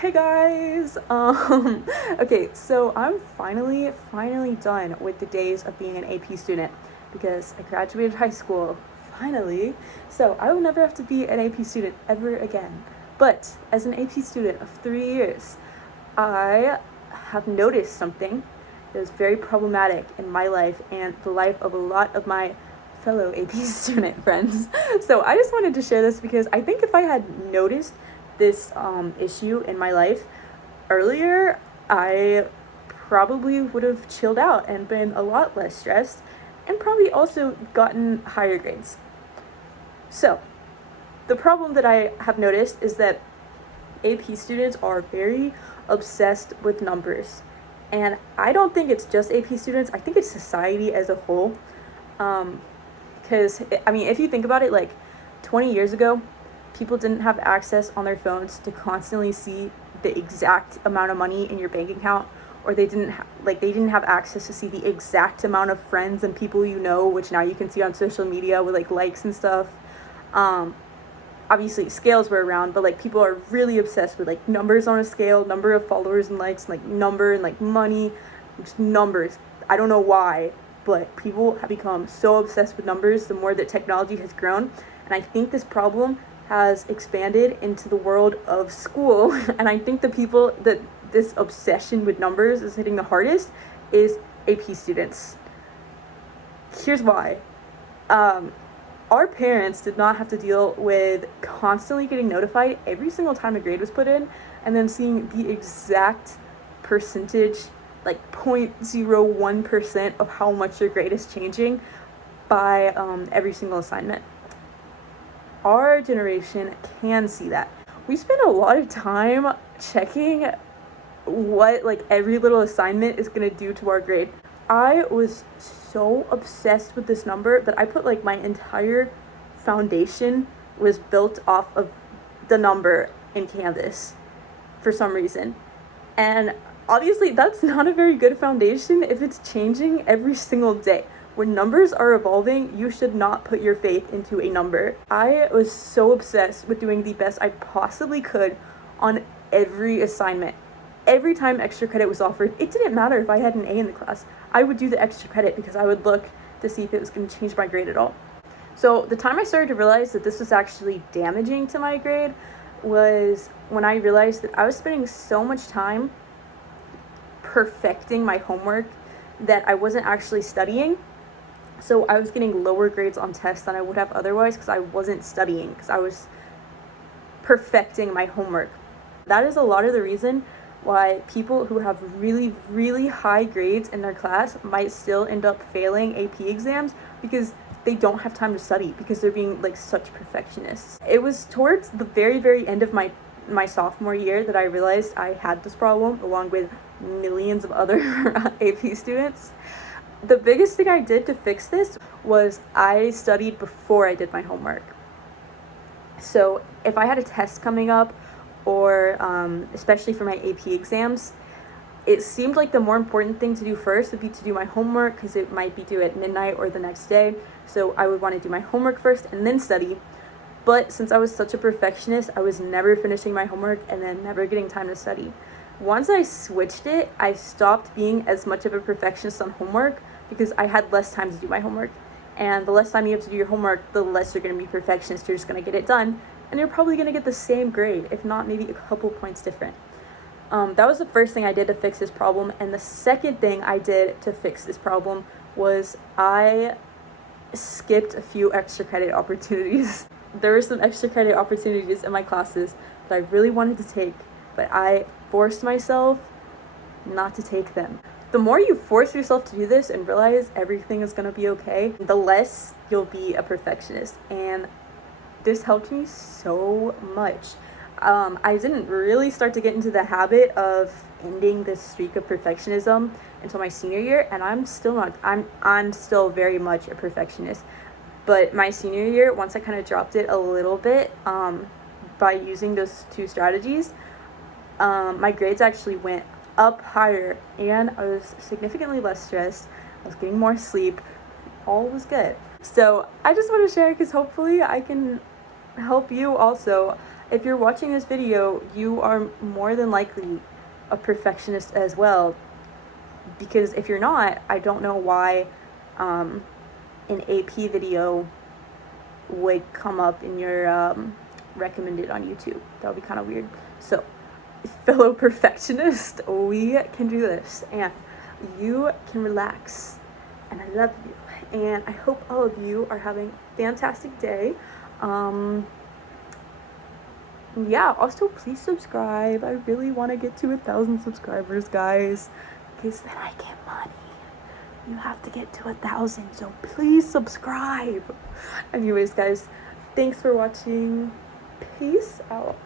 Hey guys! Okay, so I'm finally done with the days of being an AP student because I graduated high school, finally. So I will never have to be an AP student ever again. But as an AP student of 3 years, I have noticed something that is very problematic in my life and the life of a lot of my fellow AP student friends. So I just wanted to share this because I think if I had noticed this issue in my life earlier, I probably would have chilled out and been a lot less stressed and probably also gotten higher grades. So, the problem that I have noticed is that AP students are very obsessed with numbers. And I don't think it's just AP students, I think it's society as a whole. Because, I mean, if you think about it, like 20 years ago, people didn't have access on their phones to constantly see the exact amount of money in your bank account, or they didn't have access to see the exact amount of friends and people you know, which now you can see on social media with like likes and stuff. Obviously scales were around, but like people are really obsessed with like numbers on a scale, number of followers and likes, like number and like money, just numbers. I don't know why, but people have become so obsessed with numbers the more that technology has grown. And I think this problem has expanded into the world of school. And I think the people that this obsession with numbers is hitting the hardest is AP students. Here's why. Our parents did not have to deal with constantly getting notified every single time a grade was put in and then seeing the exact percentage, like 0.01% of how much your grade is changing by every single assignment. Our generation can see that. We spend a lot of time checking what like every little assignment is going to do to our grade. I was so obsessed with this number that I put like my entire foundation was built off of the number in Canvas for some reason. And obviously that's not a very good foundation if it's changing every single day. When numbers are evolving, you should not put your faith into a number. I was so obsessed with doing the best I possibly could on every assignment. Every time extra credit was offered, it didn't matter if I had an A in the class. I would do the extra credit because I would look to see if it was going to change my grade at all. So the time I started to realize that this was actually damaging to my grade was when I realized that I was spending so much time perfecting my homework that I wasn't actually studying. So I was getting lower grades on tests than I would have otherwise because I wasn't studying, because I was perfecting my homework. That is a lot of the reason why people who have really, really high grades in their class might still end up failing AP exams, because they don't have time to study because they're being like such perfectionists. It was towards the very, very end of my sophomore year that I realized I had this problem along with millions of other AP students. The biggest thing I did to fix this was I studied before I did my homework. So if I had a test coming up, or especially for my AP exams, it seemed like the more important thing to do first would be to do my homework, because it might be due at midnight or the next day. So I would want to do my homework first and then study. But since I was such a perfectionist, I was never finishing my homework and then never getting time to study. Once I switched it, I stopped being as much of a perfectionist on homework because I had less time to do my homework. And the less time you have to do your homework, the less you're going to be perfectionist. You're just going to get it done. And you're probably going to get the same grade, if not maybe a couple points different. That was the first thing I did to fix this problem. And the second thing I did to fix this problem was I skipped a few extra credit opportunities. There were some extra credit opportunities in my classes that I really wanted to take, but I forced myself not to take them. The more you force yourself to do this and realize everything is going to be okay, the less you'll be a perfectionist. And this helped me so much. I didn't really start to get into the habit of ending this streak of perfectionism until my senior year, and I'm still very much a perfectionist. But my senior year, once I kind of dropped it a little bit by using those two strategies, my grades actually went up higher, and I was significantly less stressed. I was getting more sleep. All was good. So I just want to share because hopefully I can help you also. if you're watching this video, you are more than likely a perfectionist as well. Because if you're not, I don't know why an AP video would come up in your recommended on YouTube. That would be kind of weird. So, fellow perfectionist, we can do this, and you can relax. And I love you, and I hope all of you are having a fantastic day. Yeah, also please subscribe. I really want to get to 1,000 subscribers, guys, because then I get money. You have to get to 1,000, so please subscribe. Anyways, guys, thanks for watching. Peace out.